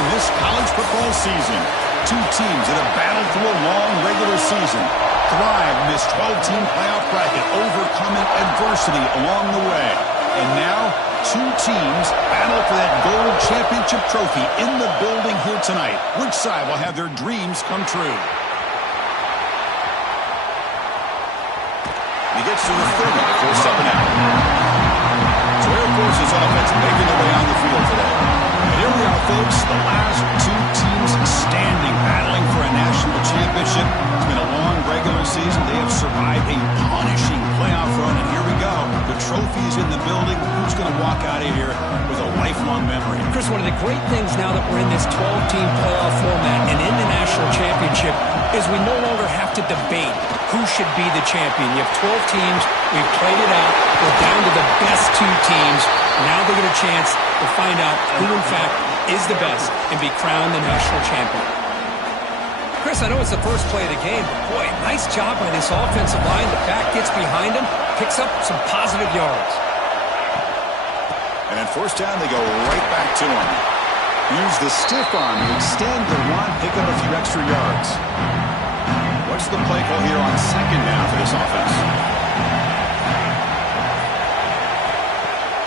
in this college football season. Two teams that have battled through a long regular season, thrive in this 12-team playoff bracket, overcoming adversity along the way. And now, two teams battle for that gold championship trophy in the building here tonight. Which side will have their dreams come true? He gets to the 30 for 7 out. So Air Force's offense making their way on the field today. And here we are, folks, the last two teams standing, battling for a national championship. It's been a long regular season. They have survived a punishing playoff run, and here we go. The trophy's in the building. Who's going to walk out of here with a lifelong memory? Chris, one of the great things now that we're in this 12-team playoff format and in the national championship is we no longer have to debate who should be the champion. You have 12 teams. We've played it out. We're down to the best two teams. Now they get a chance to find out who, in fact, is the best and be crowned the national champion. Chris, I know it's the first play of the game, but boy, nice job by this offensive line. The back gets behind him, picks up some positive yards. And on first down, they go right back to him. Use the stiff arm to extend the run, pick up a few extra yards. What's the play call here on second down for this offense?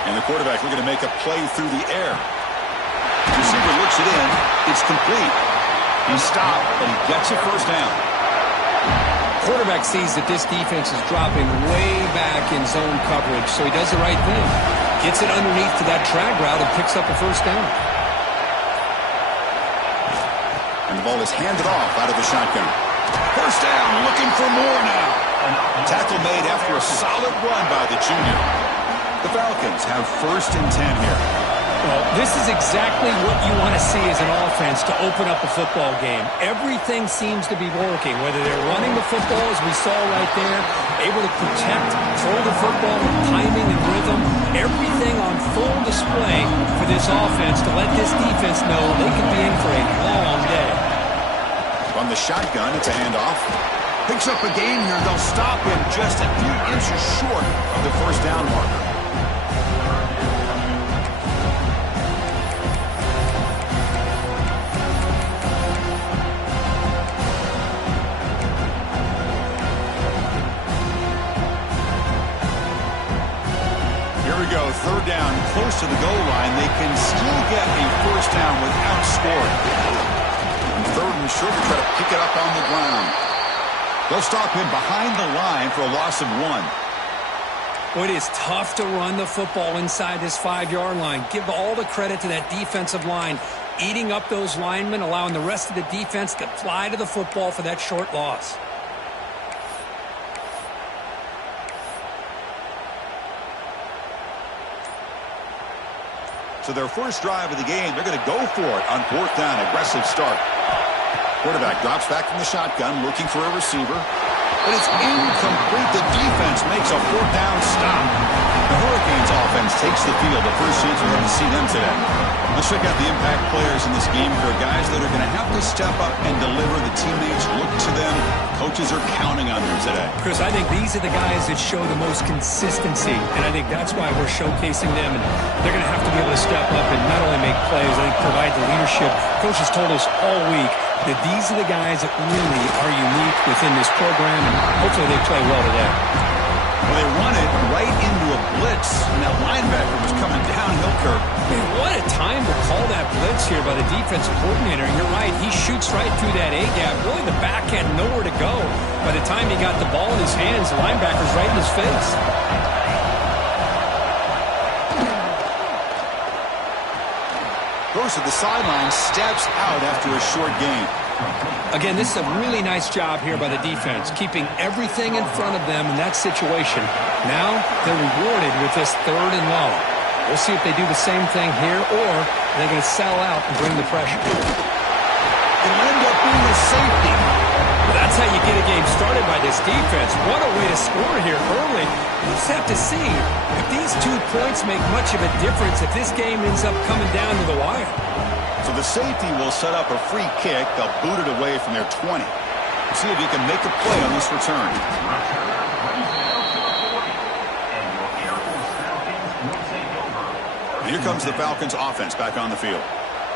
And the quarterback looking to make a play through the air. The receiver looks it in. It's complete. He stopped, but he gets a first down. Quarterback sees that this defense is dropping way back in zone coverage, so he does the right thing. Gets it underneath to that drag route and picks up a first down. And the ball is handed off out of the shotgun. First down, looking for more now. Tackle made after a solid run by the junior. The Falcons have first and 10 here. Well, this is exactly what you want to see as an offense to open up a football game. Everything seems to be working, whether they're running the football, as we saw right there, able to protect, throw the football with timing and rhythm, everything on full display for this offense to let this defense know they can be in for a long day. From the shotgun, it's a handoff. Picks up a gain here. They'll stop him just a few inches short of the first down marker. Here we go, third down, close to the goal line. They can still get a first down without scoring. And third and short to try to pick it up on the ground. They'll stop him behind the line for a loss of 1. Well, it is tough to run the football inside this 5-yard line. Give all the credit to that defensive line, eating up those linemen, allowing the rest of the defense to fly to the football for that short loss. So their first drive of the game, they're going to go for it on fourth down. Aggressive start. Quarterback drops back from the shotgun, looking for a receiver. But it's incomplete. The defense makes a fourth down stop. The Hurricanes offense takes the field. The first chance we're going to see them today. Let's check out the impact players in this game. There are guys that are going to have to step up and deliver. The teammates look to them. Coaches are counting on them today. Chris, I think these are the guys that show the most consistency, and I think that's why we're showcasing them. And they're going to have to be able to step up and not only make plays, I think provide the leadership. Coaches told us all week that these are the guys that really are unique within this program, and hopefully they play well today. Well, they run it right into a blitz, and that linebacker was coming downhill curve. Man, what a time to call that blitz here by the defensive coordinator. And you're right, he shoots right through that A-gap. Really, the back had nowhere to go. By the time he got the ball in his hands, the linebacker's right in his face. Goes to the sideline, steps out after a short gain. Again, this is a really nice job here by the defense, keeping everything in front of them in that situation. Now they're rewarded with this third and long. We'll see if they do the same thing here, or they're going to sell out and bring the pressure. It'll end up being a safety. Well, that's how you get a game started by this defense. What a way to score here early. We'll just have to see if these 2 points make much of a difference if this game ends up coming down to the wire. So the safety will set up a free kick. They'll boot it away from their 20. See if he can make a play on this return. And here comes the Falcons offense back on the field.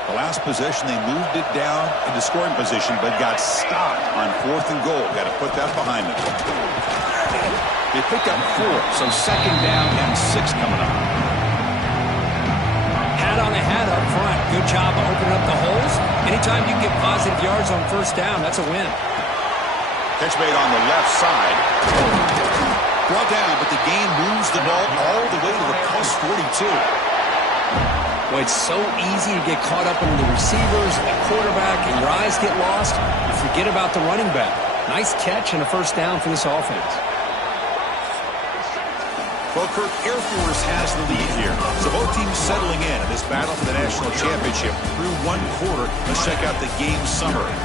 The last possession, they moved it down into scoring position, but got stopped on 4th and goal. Got to put that behind them. They picked up 4, so 2nd down and 6 coming up. Hat on a hat up front. Good job of opening up the holes. Anytime you get positive yards on 1st down, that's a win. Catch made on the left side. Brought down, but the game moves the ball all the way to the plus 42. Well, it's so easy to get caught up in the receivers and the quarterback, and your eyes get lost. You forget about the running back. Nice catch and a 1st down for this offense. Well, Kirk, Air Force has the lead here. So both teams settling in this battle for the national championship through 1 quarter. Let's check out the game summary.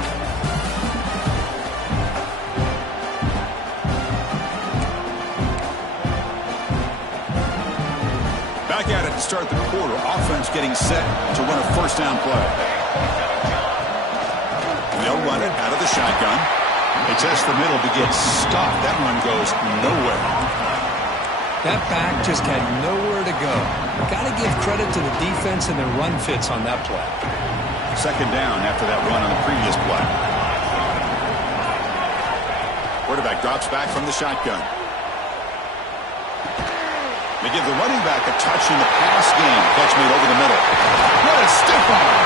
Back at it to start the quarter. Offense getting set to run a 1st down play. They'll run it out of the shotgun. They test the middle to get stopped. That run goes nowhere. That back just had nowhere to go. Got to give credit to the defense and their run fits on that play. 2nd down after that run on the previous play. Quarterback drops back from the shotgun. They give the running back a touch in the pass game. Catch made over the middle. What a stiff arm.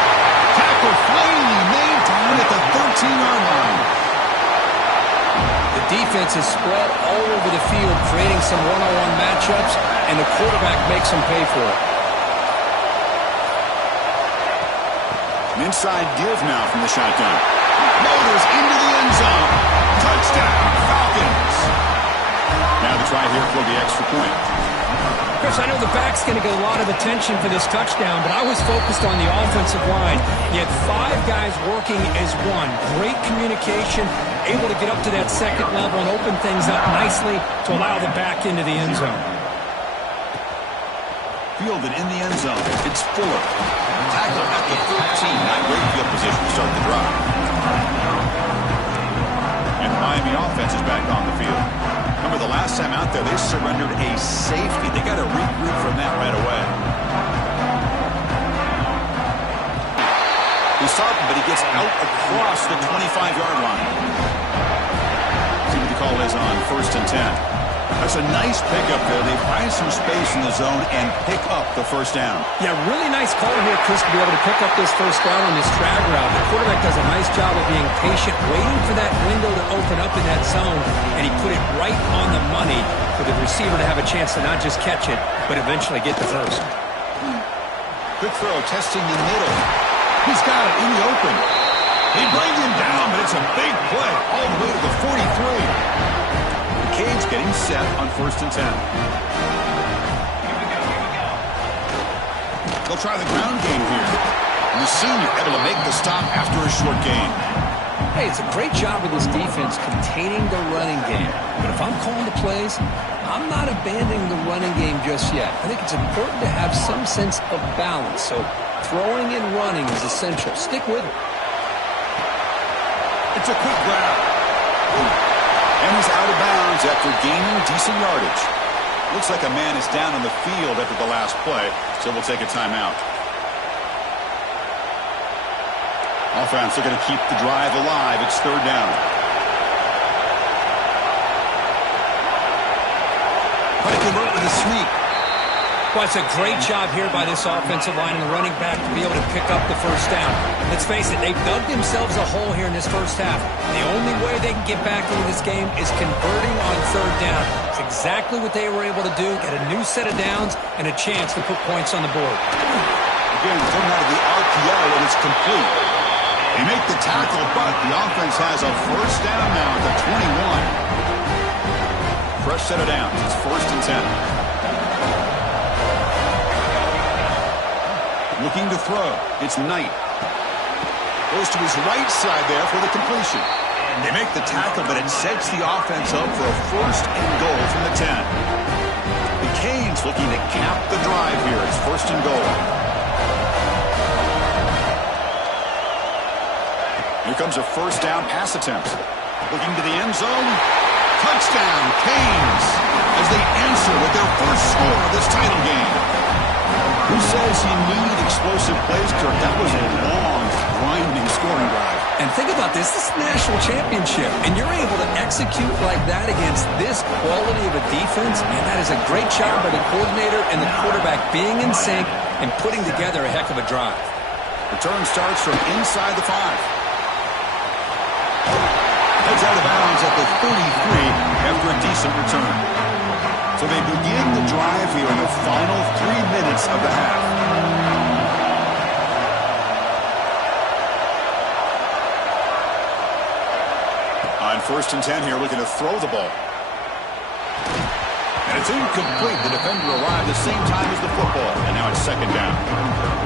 Tackle finally made to win at the 13-yard line. The defense is spread all over the field, creating some one-on-one matchups, and the quarterback makes them pay for it. An inside give now from the shotgun. Motors into the end zone. Touchdown, Falcons. Now the try here for the extra point. Chris, I know the back's going to get a lot of attention for this touchdown, but I was focused on the offensive line. You had 5 guys working as one. Great communication, able to get up to that 2nd level and open things up nicely to allow the back into the end zone. Fielded in the end zone. It's Fuller. Tackle at the 13. Not great field position to start the drive. And the Miami offense is back on the field. Remember, the last time out there, they surrendered a safety. They got to regroup from that right away. He stopped him, but he gets out across the 25-yard line. See what the call is on 1st and 10. That's a nice pickup there. They find some space in the zone and pick up the 1st down. Yeah, really nice call here, Chris, to be able to pick up this 1st down on this drag route. The quarterback does a nice job of being patient, waiting for that window to open up in that zone, and he put it right on the money for the receiver to have a chance to not just catch it, but eventually get the 1st. Quick throw, testing the middle. He's got it in the open. They bring him down, but it's a big play all the way to the 43. Canes getting set on 1st and 10. They'll try the ground game here. And the senior able to make the stop after a short gain. Hey, it's a great job of this defense containing the running game. But if I'm calling the plays, I'm not abandoning the running game just yet. I think it's important to have some sense of balance. So throwing and running is essential. Stick with it. It's a quick grab. And he's out of bounds after gaining decent yardage. Looks like a man is down on the field after the last play, so we'll take a timeout. Offense, they're going to keep the drive alive. It's 3rd down. Pike alert with a sneak. Well, it's a great job here by this offensive line and the running back to be able to pick up the 1st down. Let's face it, they've dug themselves a hole here in this 1st half. The only way they can get back into this game is converting on 3rd down. It's exactly what they were able to do, get a new set of downs and a chance to put points on the board. Again, coming out of the RPO, and it's complete. They make the tackle, but the offense has a 1st down now at the 21. Fresh set of downs. It's 1st and 10. Looking to throw. It's Knight. Goes to his right side there for the completion. They make the tackle, but it sets the offense up for a 1st and goal from the 10. The Canes looking to cap the drive here. It's 1st and goal. Here comes a 1st down pass attempt. Looking to the end zone. Touchdown, Canes, as they answer with their 1st score of this title game. Who says you need explosive plays, Kirk? That was a long, grinding scoring drive. And think about this. This is a national championship, and you're able to execute like that against this quality of a defense, and that is a great job by the coordinator and the quarterback being in sync and putting together a heck of a drive. Return starts from inside the 5. Heads out of bounds at the 33 after a decent return. So they begin the drive here in the final 3 minutes of the half. On 1st and 10 here, looking to throw the ball. And it's incomplete. The defender arrived the same time as the football, and now it's 2nd down.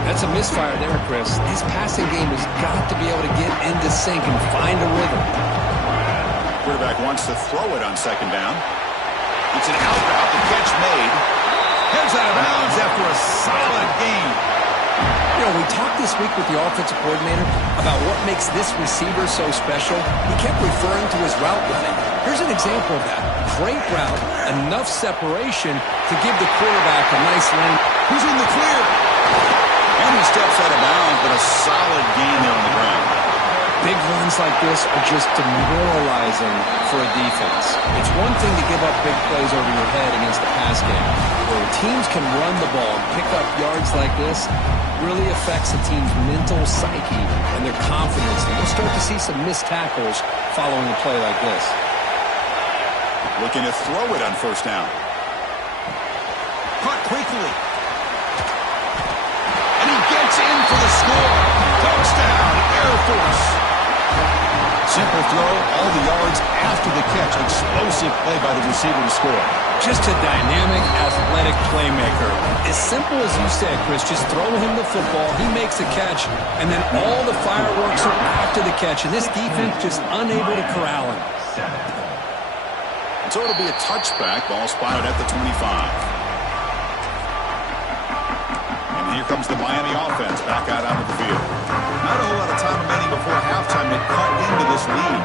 That's a misfire there, Chris. His passing game has got to be able to get into sync and find a rhythm. Quarterback wants to throw it on 2nd down. It's an out route. The catch made. Heads out of bounds after a solid game. You know, we talked this week with the offensive coordinator about what makes this receiver so special. He kept referring to his route running. Here's an example of that. Great route, enough separation to give the quarterback a nice lane. Who's in the clear? And he steps out of bounds, but a solid gain there on the ground. Big runs like this are just demoralizing for a defense. It's one thing to give up big plays over your head against the pass game. Where teams can run the ball and pick up yards like this really affects a team's mental psyche and their confidence. And you'll start to see some missed tackles following a play like this. Looking to throw it on 1st down. Caught quickly. And he gets in for the score. Touchdown, Air Force. Simple throw, all the yards after the catch. Explosive play by the receiver to score. Just a dynamic, athletic playmaker. As simple as you said, Chris, just throw him the football, he makes the catch, and then all the fireworks are after the catch, and this defense just unable to corral him. So it'll be a touchback, ball spotted at the 25. And here comes the Miami offense back out onto the field. Not a whole lot of time remaining before halftime to cut into this lead.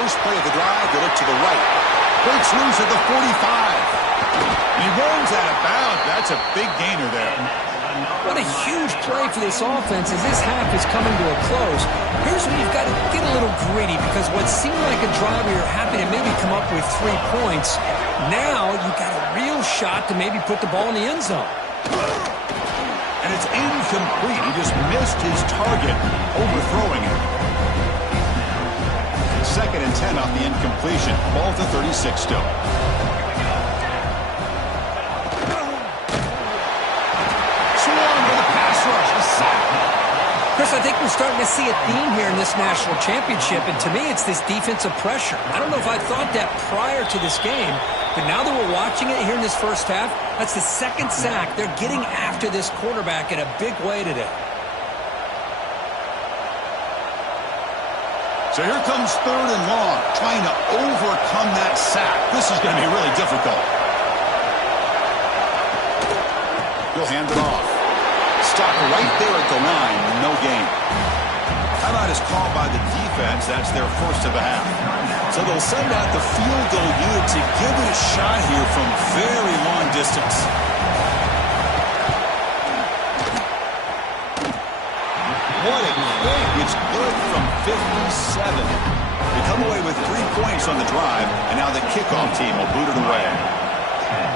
First play of the drive, they look to the right. Breaks loose at the 45. And he runs out of bounds. That's a big gainer there. What a huge play for this offense as this half is coming to a close. Here's where you've got to get a little greedy because what seemed like a drive where you're happy to maybe come up with 3 points, now you've got a real shot to maybe put the ball in the end zone. And it's incomplete. He just missed his target, overthrowing it. 2nd and 10 off the incompletion. Ball to 36 still. Chris, I think we're starting to see a theme here in this national championship, and to me it's this defensive pressure. I don't know if I thought that prior to this game, but now that we're watching it here in this first half, that's the 2nd sack. They're getting after this quarterback in a big way today. So here comes 3rd and long, trying to overcome that sack. This is going to be really difficult. He'll hand it off. Stop right there at the line, no gain. Timeout is called by the defense. That's their first of the half. So they'll send out the field goal unit to give it a shot here from very long distance. What a kick. It's good from 57. They come away with 3 points on the drive, and now the kickoff team will boot it away.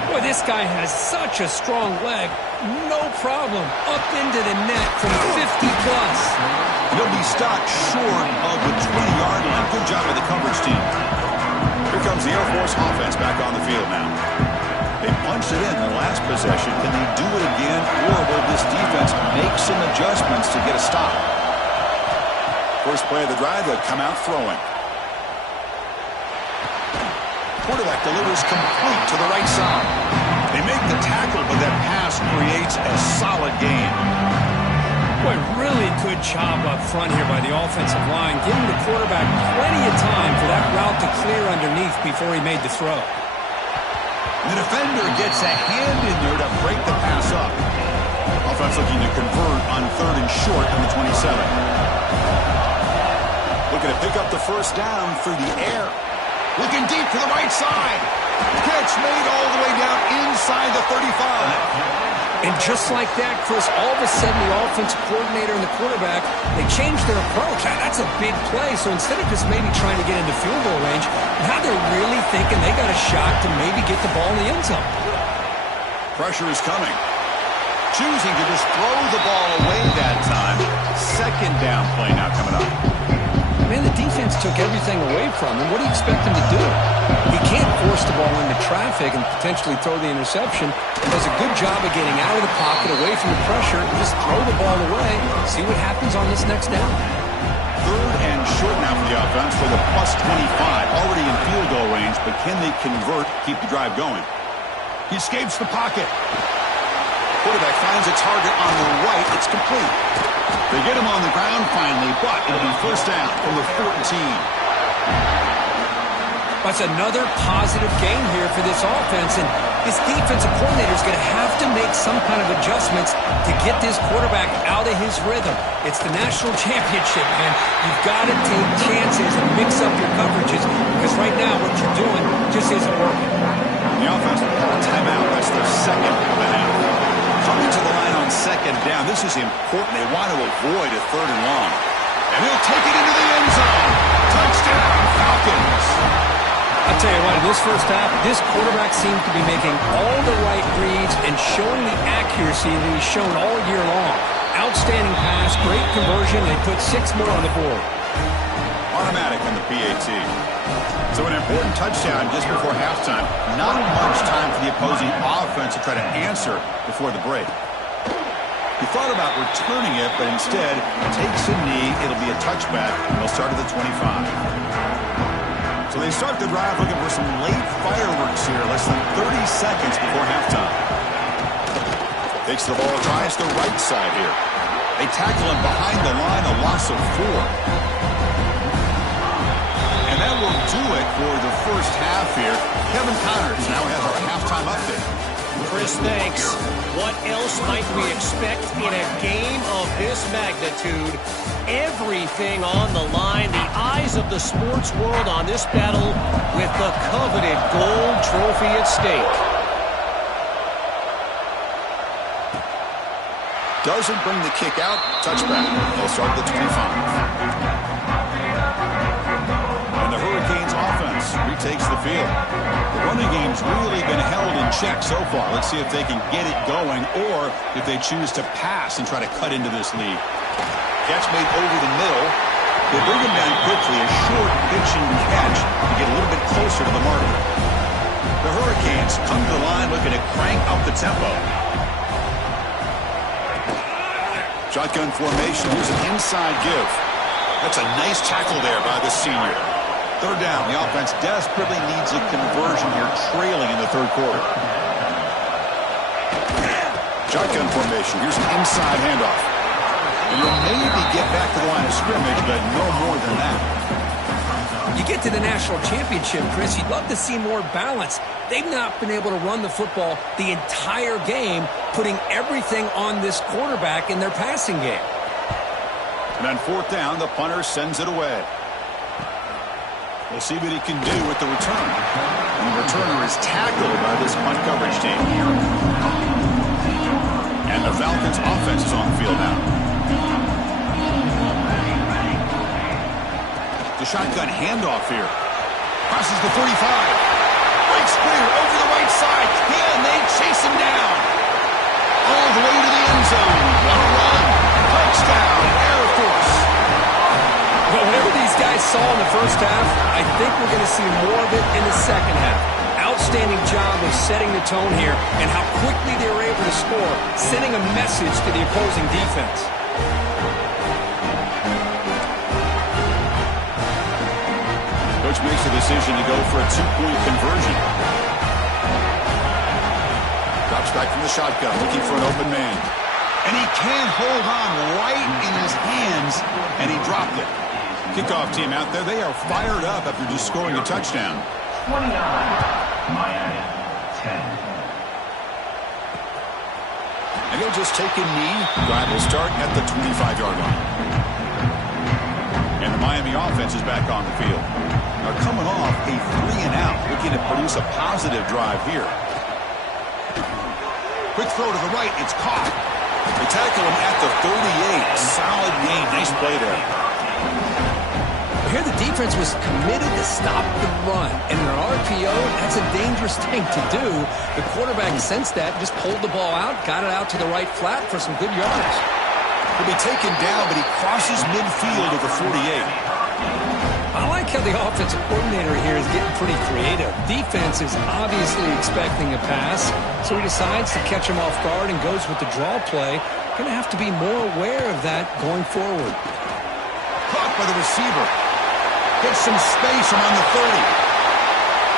Boy, this guy has such a strong leg. No problem. Up into the net from 50-plus. He'll be stopped short of the 20-yard line. Good job of the coverage team. Here comes the Air Force offense back on the field now. They punched it in the last possession. Can they do it again, or will this defense make some adjustments to get a stop? First play of the drive, they'll come out throwing. Quarterback delivers complete to the right side. They make the tackle, but that pass creates a solid gain. Boy, really good job up front here by the offensive line, giving the quarterback plenty of time for that route to clear underneath before he made the throw. The defender gets a hand in there to break the pass up. Offense looking to convert on 3rd and short on the 27. Looking to pick up the first down through the air. Looking deep to the right side. Catch made all the way down inside the 35. And just like that, Chris, all of a sudden the offensive coordinator and the quarterback, they changed their approach. That's a big play. So instead of just maybe trying to get into field goal range, now they're really thinking they got a shot to maybe get the ball in the end zone. Pressure is coming. Choosing to just throw the ball away that time. Second down play now coming up. Man, the defense took everything away from him. What do you expect him to do? He can't force the ball into traffic and potentially throw the interception. He does a good job of getting out of the pocket, away from the pressure, and just throw the ball away. See what happens on this next down. Third and short now for the offense for the plus 25. Already in field goal range, but can they convert, keep the drive going? He escapes the pocket. Quarterback finds a target on the right. It's complete. They get him on the ground finally, but it'll be first down from the 14. That's another positive game here for this offense, and this defensive coordinator is going to have to make some kind of adjustments to get this quarterback out of his rhythm. It's the national championship, man. You've got to take chances and mix up your coverages, because right now what you're doing just isn't working. The offense will call a timeout. That's their second of the half. Coming to the line on second down. This is important. They want to avoid a third and long. And he'll take it into the end zone. Touchdown, Falcons. I'll tell you what, in this first half, this quarterback seems to be making all the right reads and showing the accuracy that he's shown all year long. Outstanding pass, great conversion. They put 6 more on the board. Automatic on the PAT. So an important touchdown just before halftime. Not much time for the opposing offense to try to answer before the break. He thought about returning it, but instead takes a knee. It'll be a touchback. They'll start at the 25. So they start the drive looking for some late fireworks here. Less than 30 seconds before halftime. Takes the ball, tries the right side here. They tackle him behind the line, a loss of 4. And that will do it for the first half here. Kevin Connors now has our halftime update. Chris, thanks. What else might we expect in a game of this magnitude? Everything on the line. The eyes of the sports world on this battle with the coveted gold trophy at stake. Doesn't bring the kick out. Touchback. They'll start at the 25. And the Hurricanes offense retakes the field. The running game's really been held in check so far. Let's see if they can get it going or if they choose to pass and try to cut into this lead. Catch made over the middle. They bring him down quickly. A short pitching catch to get a little bit closer to the marker. The Hurricanes come to the line looking to crank up the tempo. Shotgun formation. Here's an inside give. That's a nice tackle there by the senior. Third down. The offense desperately needs a conversion here, trailing in the third quarter. Shotgun formation. Here's an inside handoff. And you'll maybe get back to the line of scrimmage, but no more than that. You get to the national championship, Chris, you'd love to see more balance. They've not been able to run the football the entire game, putting everything on this quarterback in their passing game. And on fourth down, the punter sends it away. We'll see what he can do with the return. And the returner is tackled by this punt coverage team. And the Falcons' offense is on the field now. The shotgun handoff here. Crosses the 35. Breaks clear over the right side. Can they chase him down? All the way to the end zone. On a run. Touchdown. Air Force. Well, whatever these guys saw in the first half, I think we're going to see more of it in the second half. Outstanding job of setting the tone here and how quickly they were able to score, sending a message to the opposing defense. Coach makes the decision to go for a two-point conversion. Drops back from the shotgun, looking for an open man. And he can't hold on right in his hands, and he dropped it. Kickoff team out there, they are fired up after just scoring a touchdown. 29, Miami, 10. And he'll just take a knee. Drive will start at the 25-yard line. And the Miami offense is back on the field. are coming off a 3-and-out, looking to produce a positive drive here. Quick throw to the right. It's caught. They tackle him at the 38. Solid gain. Nice play there. Here the defense was committed to stop the run. And in an RPO, that's a dangerous thing to do. The quarterback sensed that, just pulled the ball out, got it out to the right flat for some good yards. He'll be taken down, but he crosses midfield at the 48. I like how the offensive coordinator here is getting pretty creative. Defense is obviously expecting a pass, so he decides to catch him off guard and goes with the draw play. Going to have to be more aware of that going forward. Caught by the receiver. Gets some space around the 30.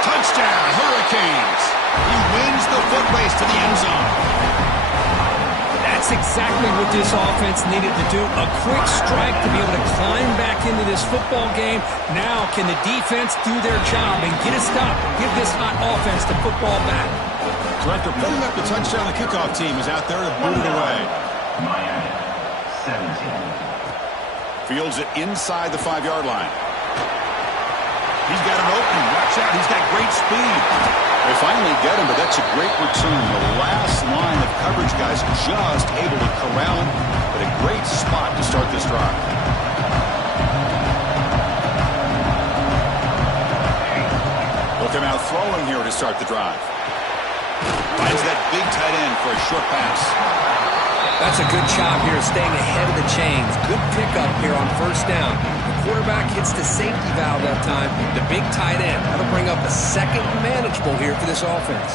Touchdown, Hurricanes. He wins the foot race to the end zone. That's exactly what this offense needed to do. A quick strike to be able to climb back into this football game. Now can the defense do their job and get a stop? Give this hot offense the football back. So after putting up the touchdown, the kickoff team is out there to boot it away. Miami, 17. Fields it inside the 5-yard line. He's got an opening. Watch out. He's got great speed. They finally get him, but that's a great return. The last line of coverage guys just able to corral him, but a great spot to start this drive. Look him out throwing here to start the drive. Finds that big tight end for a short pass. That's a good job here staying ahead of the chains. Good pickup here on first down. The quarterback hits the safety valve that time. The big tight end. That'll bring up a second manageable here for this offense.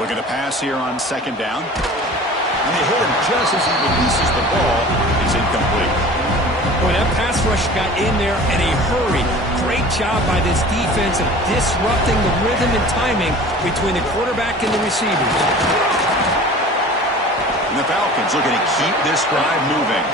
Looking to pass here on second down. And they hit him just as he releases the ball. He's incomplete. Boy, that pass rush got in there in a hurry. Great job by this defense of disrupting the rhythm and timing between the quarterback and the receivers. And the Falcons looking to keep this drive moving.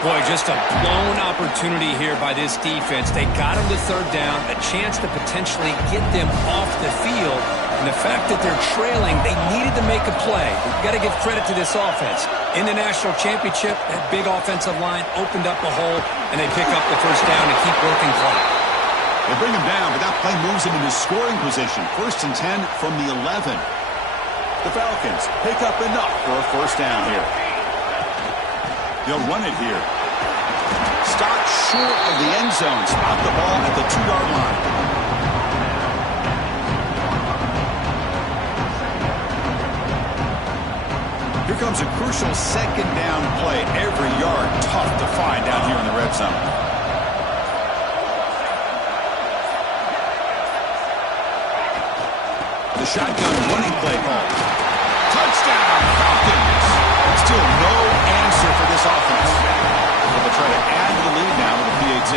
Boy, just a blown opportunity here by this defense. They got him to third down, a chance to potentially get them off the field. And the fact that they're trailing, they needed to make a play. You've got to give credit to this offense. In the national championship, that big offensive line opened up a hole, and they pick up the first down and keep working clock. They bring him down, but that play moves him into scoring position. 1st and 10 from the 11. The Falcons pick up enough for a first down here. They'll run it here. Stopped short of the end zone. Spot the ball at the 2-yard line. Here comes a crucial second down play. Every yard tough to find down here in the red zone. The shotgun running play call. Touchdown, Falcons. Still no answer for this offense. They'll try to add to the lead now with a PAT.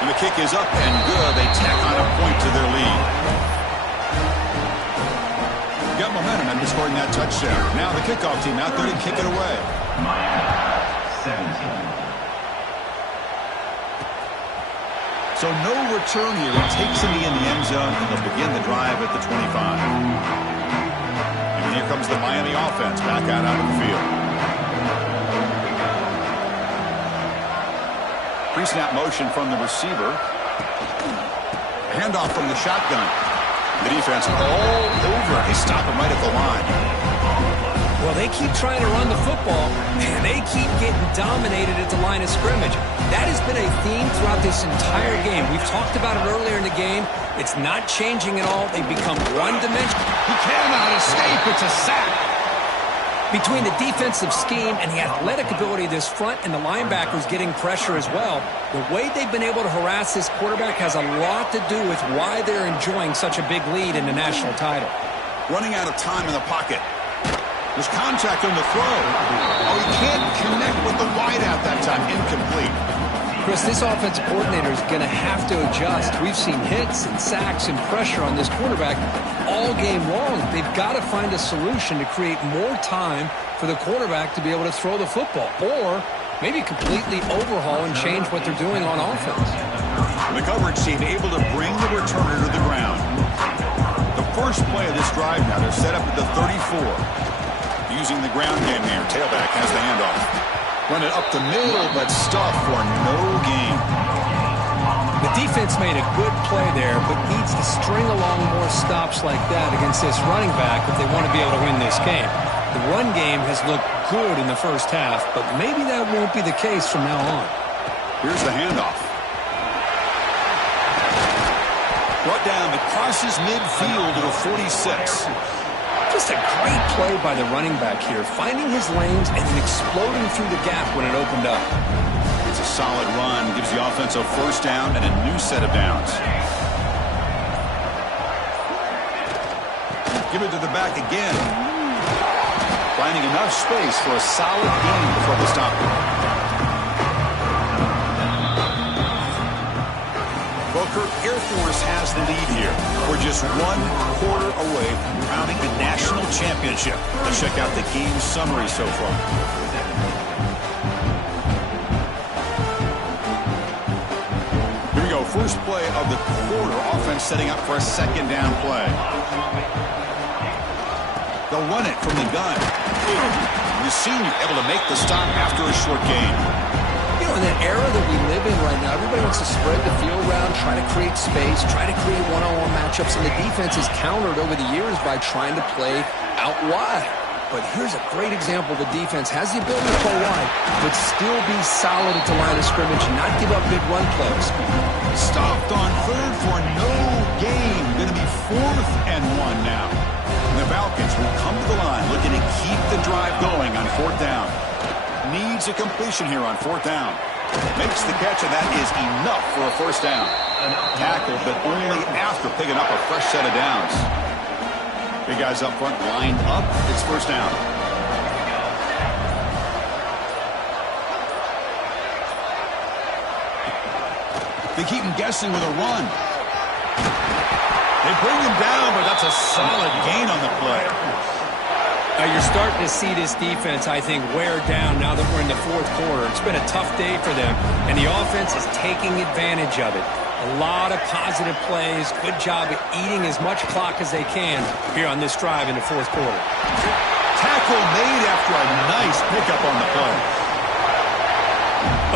And the kick is up and good. They tack on a point to their lead. Got momentum after scoring that touchdown. Now the kickoff team out there to kick it away. Miami, 17. So no return here. It takes him in the end zone, and they'll begin the drive at the 25. And here comes the Miami offense back out onto the field. Pre-snap motion from the receiver. Handoff from the shotgun. The defense all over. They stop him right at the line. Well, they keep trying to run the football, and they keep getting dominated at the line of scrimmage. That has been a theme throughout this entire game. We've talked about it earlier in the game. It's not changing at all. They've become one-dimensional. He cannot escape. It's a sack. Between the defensive scheme and the athletic ability of this front and the linebackers getting pressure as well, the way they've been able to harass this quarterback has a lot to do with why they're enjoying such a big lead in the national title. Running out of time in the pocket. There's contact on the throw. Oh, he can't connect with the wideout that time. Incomplete. Chris, this offensive coordinator is going to have to adjust. We've seen hits and sacks and pressure on this quarterback all game long. They've got to find a solution to create more time for the quarterback to be able to throw the football, or maybe completely overhaul and change what they're doing on offense. The coverage team able to bring the returner to the ground. The first play of this drive now, they're set up at the 34. using the ground game here. Tailback has the handoff. Run it up the middle, but stuffed for no gain. The defense made a good play there, but needs to string along more stops like that against this running back if they want to be able to win this game. The run game has looked good in the first half, but maybe that won't be the case from now on. Here's the handoff. Brought down, it crosses midfield to the 46. Just a great play by the running back here, finding his lanes and then exploding through the gap when it opened up. It's a solid run, gives the offense a first down and a new set of downs. Give it to the back again. Finding enough space for a solid gain before they stop it. Well, Kirk, Air Force has the lead here. We're just 1 quarter away from crowning the national championship. Let's check out the game summary so far. Here we go. First play of the quarter. Offense setting up for a second down play. They'll run it from the gun. The senior able to make the stop after a short gain. You know, in that era that we live in right now, everybody wants to spread the field around, try to create space, try to create one-on-one matchups, and the defense is countered over the years by trying to play out wide. But here's a great example. The defense has the ability to play wide, but still be solid at the line of scrimmage and not give up big run plays. Stopped on third for no gain. Going to be 4th and 1 now. And the Falcons will come to the line looking to keep the drive going on 4th down. Needs a completion here on 4th down. Makes the catch, and that is enough for a first down. Tackled, but only after picking up a fresh set of downs. Big guys up front lined up. It's first down. They keep him guessing with a run. They bring him down, but that's a solid gain on the play. You're starting to see this defense, I think, wear down now that we're in the 4th quarter. It's been a tough day for them, and the offense is taking advantage of it. A lot of positive plays. Good job at eating as much clock as they can here on this drive in the 4th quarter. Tackle made after a nice pickup on the play.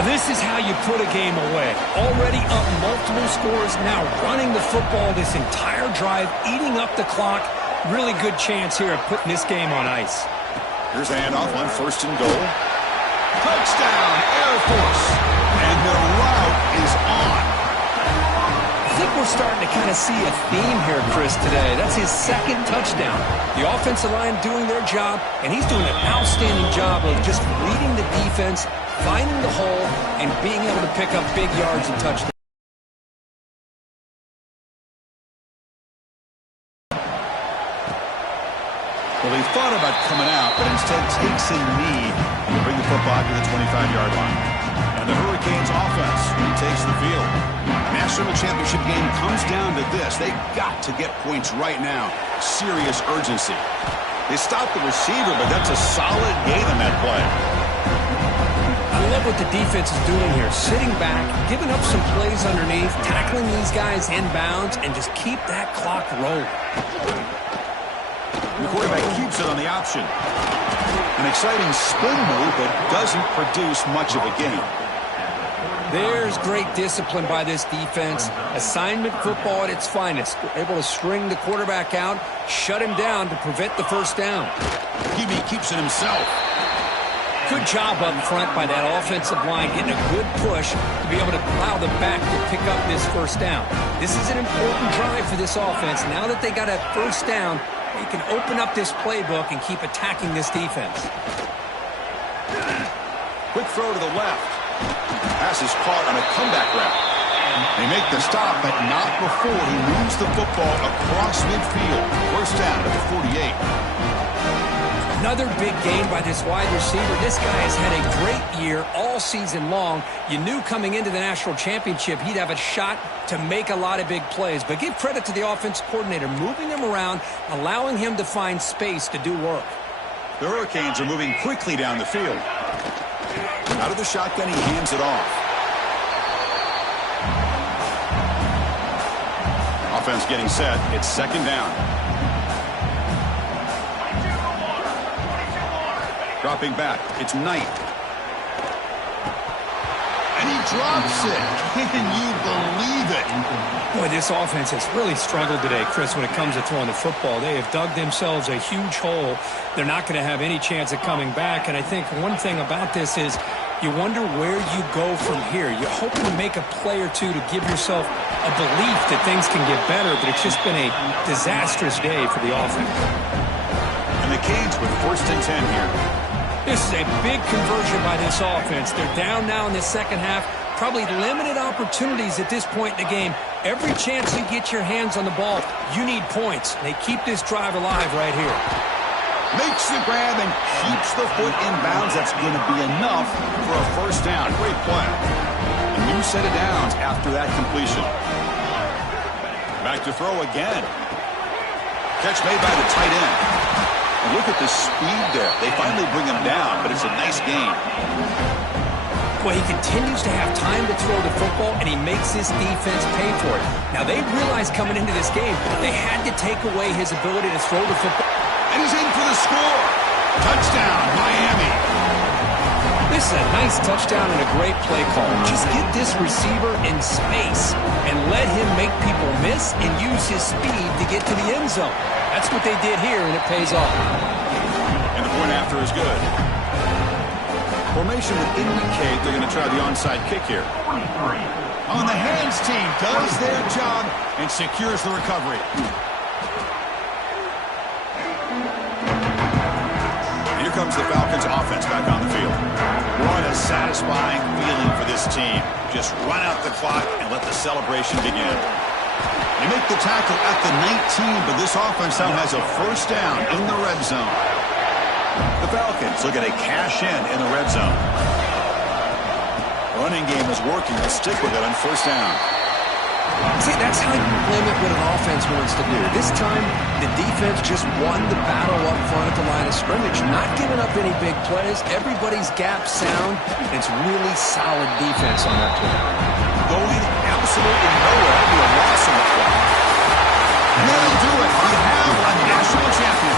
Well, this is how you put a game away. Already up multiple scores, now running the football this entire drive, eating up the clock. Really good chance here of putting this game on ice. Here's a handoff on 1st and goal. Touchdown, Air Force. And the route is on. I think we're starting to kind of see a theme here, Chris, today. That's his 2nd touchdown. The offensive line doing their job, and he's doing an outstanding job of just reading the defense, finding the hole, and being able to pick up big yards and touchdowns. Well, he thought about coming out, but instead takes a knee to bring the football to the 25-yard line. And the Hurricanes offense retakes the field. National championship game comes down to this. They've got to get points right now. Serious urgency. They stopped the receiver, but that's a solid gain on that play. I love what the defense is doing here. Sitting back, giving up some plays underneath, tackling these guys inbounds, and just keep that clock rolling. The quarterback keeps it on the option. An exciting spin move, but doesn't produce much of a gain. There's great discipline by this defense. Assignment football at its finest. They're able to string the quarterback out, shut him down to prevent the first down. He keeps it himself. Good job up front by that offensive line, getting a good push to be able to allow the back to pick up this first down. This is an important drive for this offense. Now that they got a first down, they can open up this playbook and keep attacking this defense. Quick throw to the left. Pass is caught on a comeback route. They make the stop, but not before he moves the football across midfield. First down at the 48. Another big gain by this wide receiver. This guy has had a great year all season long. You knew coming into the national championship he'd have a shot to make a lot of big plays. But give credit to the offensive coordinator, moving him around, allowing him to find space to do work. The Hurricanes are moving quickly down the field. Out of the shotgun, he hands it off. Offense getting set. It's second down. dropping back. It's Knight. And he drops it. Can you believe it? Boy, this offense has really struggled today, Chris, when it comes to throwing the football. They have dug themselves a huge hole. They're not going to have any chance of coming back. And I think one thing about this is you wonder where you go from here. You're hoping to make a play or two to give yourself a belief that things can get better, but it's just been a disastrous day for the offense. And the Canes with 1st and 10 here. This is a big conversion by this offense. They're down now in the second half. Probably limited opportunities at this point in the game. Every chance you get your hands on the ball, you need points. They keep this drive alive right here. Makes the grab and keeps the foot in bounds. That's going to be enough for a 1st down. Great play. A new set of downs after that completion. Back to throw again. Catch made by the tight end. And look at the speed there. They finally bring him down, but it's a nice gain. Well, he continues to have time to throw the football, and he makes his defense pay for it. Now, they realized coming into this game they had to take away his ability to throw the football. And he's in for the score. Touchdown, Miami. This is a nice touchdown and a great play call. Just get this receiver in space and let him make people miss and use his speed to get to the end zone. That's what they did here, and it pays off. And the point after is good. Formation would indicate they're going to try the onside kick here. On the hands team does their job and secures the recovery. Here comes the Falcons offense back on the field. What a satisfying feeling for this team. Just run out the clock and let the celebration begin. They make the tackle at the 19, but this offense now has a 1st down in the red zone. The Falcons looking to cash in the red zone. Running game is working. They'll stick with it on 1st down. See, that's how you limit what an offense wants to do. This time, the defense just won the battle up front at the line of scrimmage, not giving up any big plays. Everybody's gap sound. It's really solid defense on that play. Going absolutely nowhere. That'd be a loss on the play. And that'll do it. We have a national champion.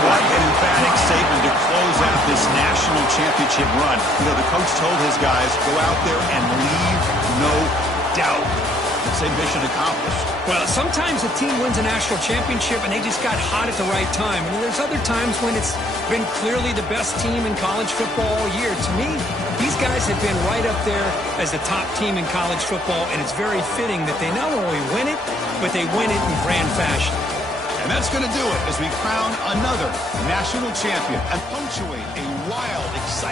What an emphatic statement to close out this national championship run. You know, the coach told his guys, go out there and leave no doubt. Say mission accomplished. Well, sometimes a team wins a national championship and they just got hot at the right time. And there's other times when it's been clearly the best team in college football all year. To me, these guys have been right up there as the top team in college football, and it's very fitting that they not only win it, but they win it in grand fashion. And that's going to do it as we crown another national champion and punctuate a wild, exciting